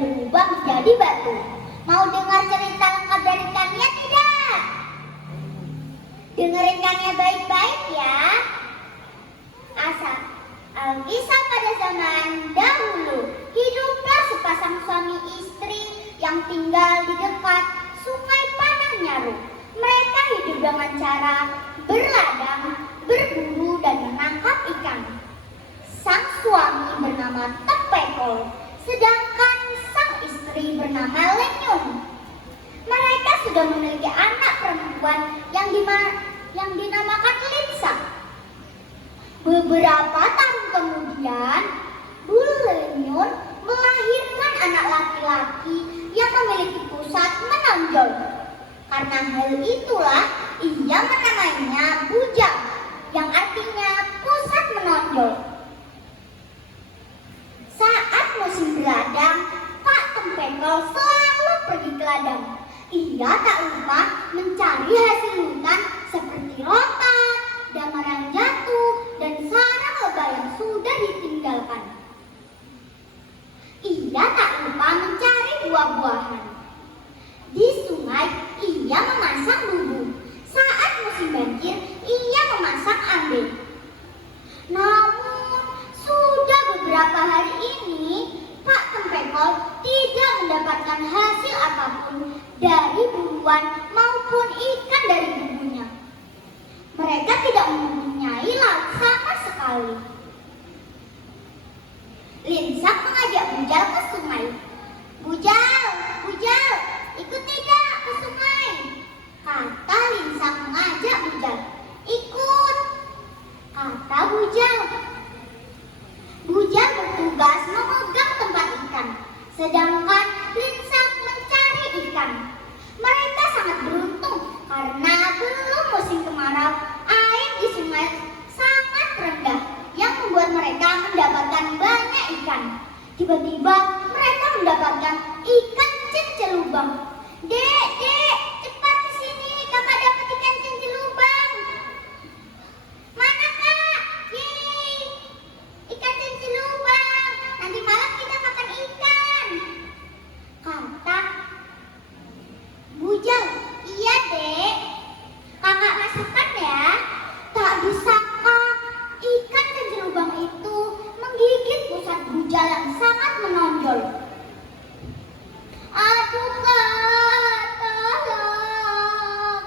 berubah menjadi batu. Mau dengar cerita lengkap dari ikannya tidak? Dengerin ikannya baik-baik ya. Alkisah pada zaman dahulu, hiduplah sepasang suami istri yang tinggal di dekat sungai Pananyaru. Mereka hidup dengan cara berladang, berburu, dan menangkap ikan. Sang suami bernama Tempekol, sedangkan sang istri bernama Lenyung. Mereka sudah memiliki anak perempuan yang dinamakan Linsak. Beberapa tahun kemudian, Bu Lenyun melahirkan anak laki-laki yang memiliki pusat menonjol. Karena hal itulah ia menamainya Bujang, yang artinya pusat menonjol. Saat musim berladang, Pak Tempekol selalu pergi ke ladang. Ia tak lupa mencari hasil hutan seperti rotan, damar yang jatuh, dan sarang lebah yang sudah ditinggalkan. Ia tak lupa mencari buah-buahan. Di sungai, ia memasang bubu. Saat musim banjir, ia memasang ambe. Namun, sudah beberapa hari ini, Pak Tempekol tidak mendapatkan hasil apapun dari buruan maupun ikan dari bubunya. Mereka tidak mempunyai laut sama sekali. Linsak mengajak Bujal ke sungai. Bujal, ikut tidak ke sungai? Kata Linsak mengajak Bujal. Ikut, kata Bujal. Bujal bertugas memegang tempat ikan, sedangkan Linsak mencari ikan. Mereka sangat beruntung karena belum musim kemarau, air di sungai sangat rendah yang membuat mereka mendapatkan banyak ikan. Tiba-tiba mereka mendapatkan ikan cencelubang. Dek, cepat ke sini, kakak dapat ikan cencelubang. Mana kak? Yeay, ikan cencelubang. Nanti malam kita makan ikan, kata Bujal. Iya dek, kakak masukkan ya. Tak bisakah ikan cencelubang itu menggigit pusat Bujal yang sangat menonjol. Aduh kak, tolong,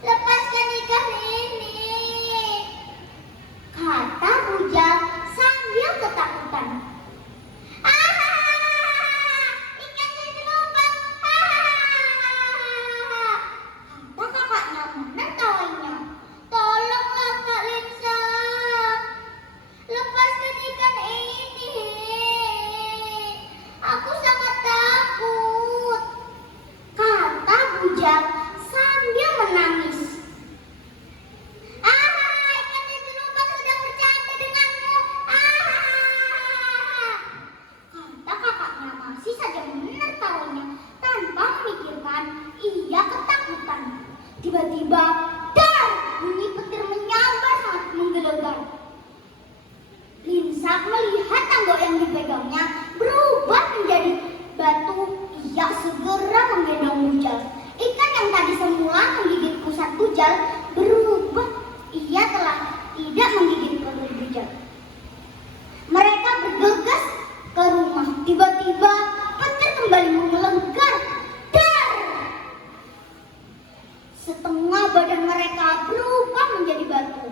lepaskan ikan ini, kata Bujal sambil ketakutan. Ikan cencelubang, kata kakaknya menertawainya. Tolonglah Kak Linsak, lepaskan ikan ini, aku sangat takut, kata Bujal sambil menangis. Ikan cencelubang sedang bercanda denganmu, kata kakaknya masih saja menertawainya tanpa memikirkan ia ketakutan. Tiba-tiba, dar, bunyi petir menyambar sangat menggelegar. Linsak melihat tangga yang dipegangnya berubah menjadi batu. Ia segera menggendong Bujal. Ikan yang tadi semula menggigit pusat Bujal berubah. Ia telah tidak menggigit perut Bujal. Mereka bergegas ke rumah. Tiba-tiba petir kembali menggelegar. Dar! Setengah badan mereka berubah menjadi batu.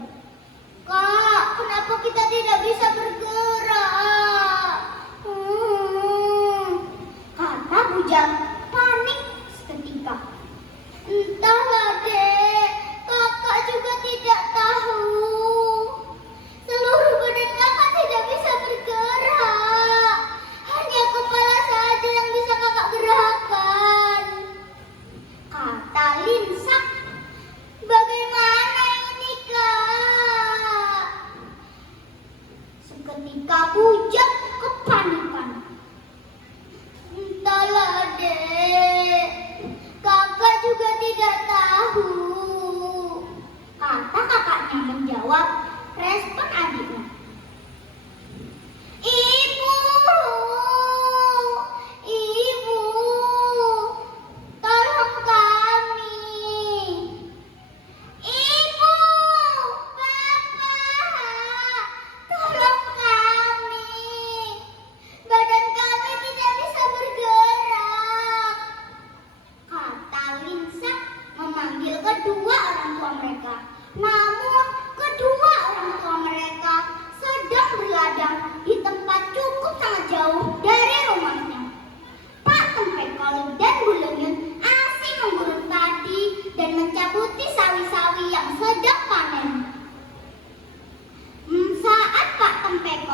Kak, kenapa kita tidak bisa bergerak? Kata Bujal panik seketika. Entahlah dek, kakak juga tidak tahu. Seluruh badan kakak tidak bisa bergerak. Hanya kepala saja yang bisa kakak gerakkan, kata Linsak. Bagaimana ini kak? Seketika Bujal kepanikan. Entahlah dek, kakak juga tidak tahu, kata kakaknya menjawab respon adiknya. Ibu,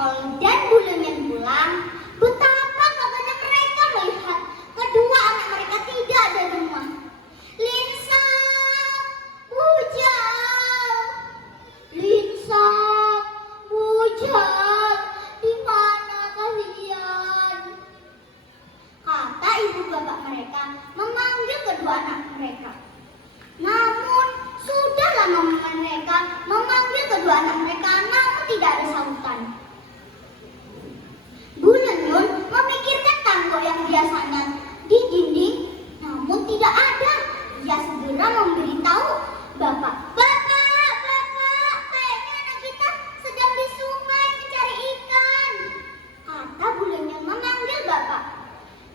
Pekol dan Bulenyen pulang, betapa kagetnya mereka melihat kedua anak mereka tidak ada di rumah. Linsa, Bujal, Linsa, Bujal, di mana kalian? Kata ibu bapak mereka memanggil kedua anak mereka. Namun sudah lama mereka memanggil kedua anak mereka, namun tidak ada sautan. Bulenyen memikirkan tangga yang biasanya di dinding, namun tidak ada. Ia segera memberitahu bapak. Bapak, kayaknya anak kita sedang di sungai mencari ikan. Kata Bulenyen memanggil bapak.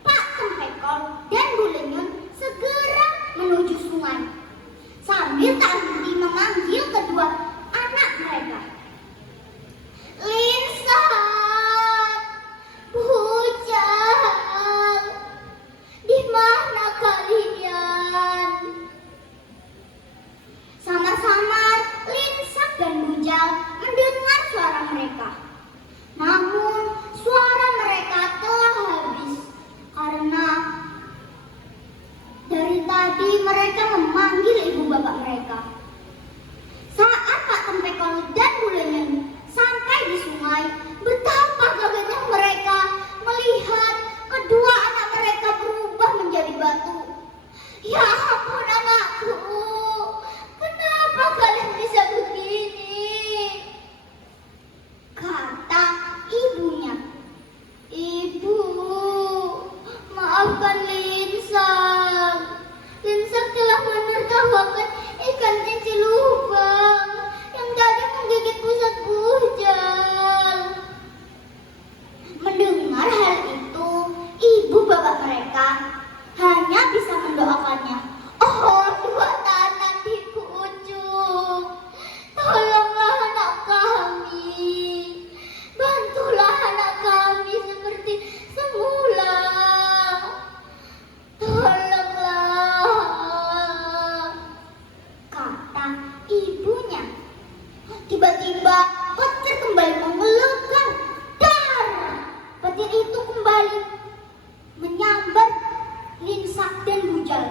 Pak Tempekol dan Bulenyen segera menuju sungai sambil tak henti memanggil kedua anak mereka. Linsa, Bujal, di mana kalian? Samar-samar Linsa dan Bujal mendengar suara mereka. Namun suara mereka telah habis karena dari tadi mereka memanggil ibu bapak mereka. Saat Pak Tempekol dan Bulenyen sampai di sungai, betapa kagetnya mereka melihat kedua anak mereka berubah menjadi batu. Ya ampun anakku, kenapa kalian bisa begini? Kata ibunya. Ibu, maafkan Linsa. Linsa telah menertawakan ikan cincin lubang yang tadi menggigit pusat Bujal. Mendengar hal itu, ibu bapak mereka hanya bisa mendoakannya. Oh, dua tanah di pucuk, tolonglah anak kami, bantulah anak kami seperti semula, tolonglah, kata ibunya. Tiba-tiba petir kembali menggelegar. Dar! Petir itu kembali menyambar Linsa dan Bujal.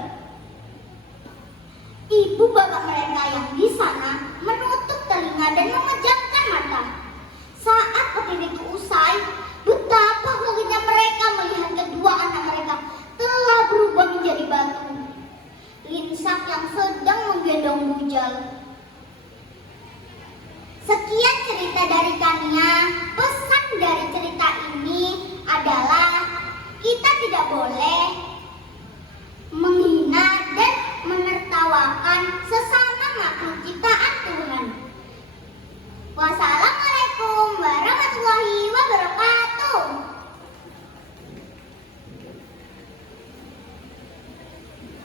Ibu bapak mereka yang di sana menutup telinga dan memejamkan mata. Saat petir itu usai, betapa kagetnya mereka melihat kedua anak mereka telah berubah menjadi batu. Linsa yang sedang menggendong Bujal. Sekian cerita dari Kania. Pesan dari cerita ini adalah kita tidak boleh